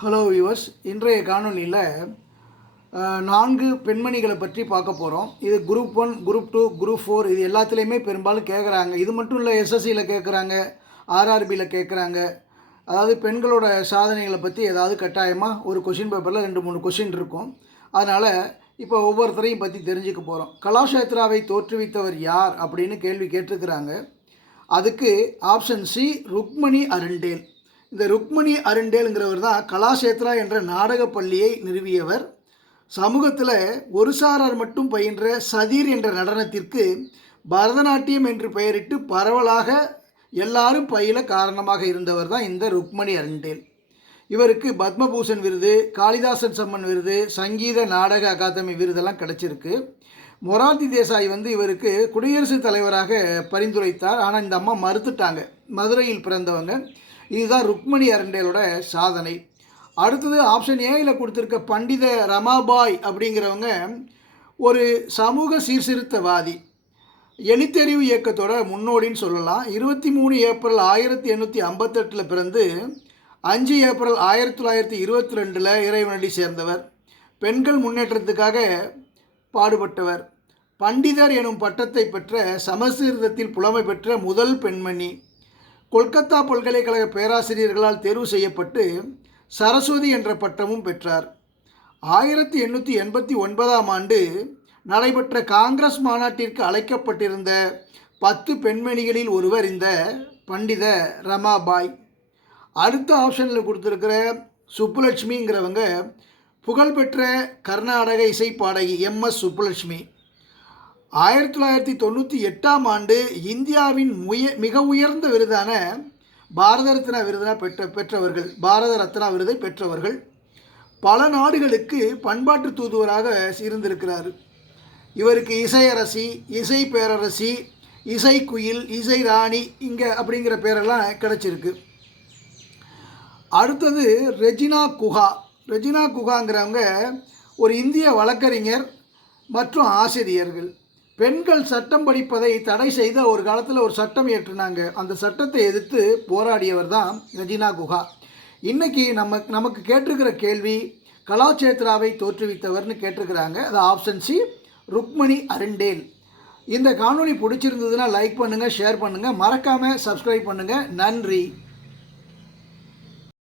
Hello viewers இன்றைய காணொலியில் நான்கு பெண்மணிகளை பற்றி பார்க்க போகிறோம் இது group one group two group four இது எல்லாத்துலேயுமே பெரும்பாலும் கேட்குறாங்க இது மட்டும் இல்லை எஸ்எஸ்சியில் கேட்குறாங்க ஆர்ஆர்பியில் கேட்குறாங்க அதாவது பெண்களோட சாதனைகளை பற்றி ஏதாவது கட்டாயமாக ஒரு கொஷின் பேப்பரில் ரெண்டு மூணு கொஷின் இருக்கும். அதனால் இப்போ ஒவ்வொருத்தரையும் பற்றி தெரிஞ்சுக்க போகிறோம் கலாஷேத்ராவை தோற்றுவித்தவர் யார் அப்படின்னு கேள்வி கேட்டிருக்கிறாங்க. அதுக்கு ஆப்ஷன் சி ருக்மணி அருண்டேல் இந்த ருக்மணி அருண்டேலுங்கிறவர் தான் கலாஷேத்ரா என்ற நாடகப் பள்ளியை நிறுவியவர். சமூகத்தில் ஒரு சாரார் மட்டும் பயின்ற சதீர் என்ற நடனத்திற்கு பரதநாட்டியம் என்று பெயரிட்டு பரவலாக எல்லாரும் பயில காரணமாக இருந்தவர் தான் இந்த ருக்மணி அருண்டேல். இவருக்கு பத்மபூஷன் விருது காளிதாசன் சம்மன் விருது சங்கீத நாடக அகாதமி விருதெல்லாம் கிடச்சிருக்கு. மொரார்ஜி தேசாய் வந்து இவருக்கு குடியரசுத் தலைவராக பரிந்துரைத்தார். ஆனால் இந்த அம்மா மறுத்துட்டாங்க. மதுரையில் பிறந்தவங்க. இதுதான் ருக்மணி அரண்டேலோட சாதனை. அடுத்தது ஆப்ஷன் ஏயில் கொடுத்துருக்க பண்டித ரமாபாய் அப்படிங்கிறவங்க ஒரு சமூக சீர்திருத்தவாதி. எழுத்தறிவு இயக்கத்தோட முன்னோடின்னு சொல்லலாம். இருபத்தி மூணு ஏப்ரல் ஆயிரத்தி எண்ணூற்றி ஐம்பத்தெட்டில் பிறந்து அஞ்சு ஏப்ரல் ஆயிரத்தி தொள்ளாயிரத்தி இருபத்தி ரெண்டில் இறைவனடி சேர்ந்தவர். பெண்கள் முன்னேற்றத்துக்காக பாடுபட்டவர். பண்டிதர் எனும் பட்டத்தை பெற்ற சமஸ்கிருதத்தில் புலமை பெற்ற முதல் பெண்மணி. கொல்கத்தா பல்கலைக்கழக பேராசிரியர்களால் தேர்வு செய்யப்பட்டு சரஸ்வதி என்ற பட்டமும் பெற்றார். ஆயிரத்தி எண்ணூற்றி எண்பத்தி ஒன்பதாம் ஆண்டு நடைபெற்ற காங்கிரஸ் மாநாட்டிற்கு அழைக்கப்பட்டிருந்த பத்து பெண்மணிகளில் ஒருவர் இந்த பண்டித ரமாபாய். அடுத்த ஆப்ஷனில் கொடுத்துருக்கிற சுப்புலட்சுமிங்கிறவங்க புகழ்பெற்ற கர்நாடக இசை பாடகி எம்எஸ் சுப்புலட்சுமி. ஆயிரத்தி தொள்ளாயிரத்தி தொண்ணூற்றி எட்டாம் ஆண்டு இந்தியாவின் முய மிக உயர்ந்த விருதான பாரத ரத்னா விருதுனா பெற்ற பெற்றவர்கள் பாரத ரத்னா விருதை பெற்றவர்கள் பல நாடுகளுக்கு பண்பாட்டு தூதுவராக இருந்திருக்கிறார். இவருக்கு இசையரசி இசை பேரரசி இசை குயில் இசை ராணி இங்கே அப்படிங்கிற பேரெல்லாம் கிடச்சிருக்கு. அடுத்தது ரெஜினா குஹா ரெஜினா குஹாங்கிறவங்க ஒரு இந்திய வழக்கறிஞர் மற்றும் ஆசிரியர்கள். பெண்கள் சட்டம் படிப்பதை தடை செய்த ஒரு காலத்தில் ஒரு சட்டம் இயற்றினாங்க. அந்த சட்டத்தை எதிர்த்து போராடியவர் தான் ரெஜினா குஹா. இன்னைக்கு நம்ம நமக்கு கேட்டிருக்கிற கேள்வி கலாச்சேத்ராவை தோற்றுவித்தவர்னு கேட்டிருக்கிறாங்க. அது ஆப்ஷன் சி ருக்மணி அருண்டேல். இந்த காணொளி பிடிச்சிருந்ததுன்னா லைக் பண்ணுங்கள் ஷேர் பண்ணுங்கள் மறக்காமல் சப்ஸ்கிரைப் பண்ணுங்கள் நன்றி.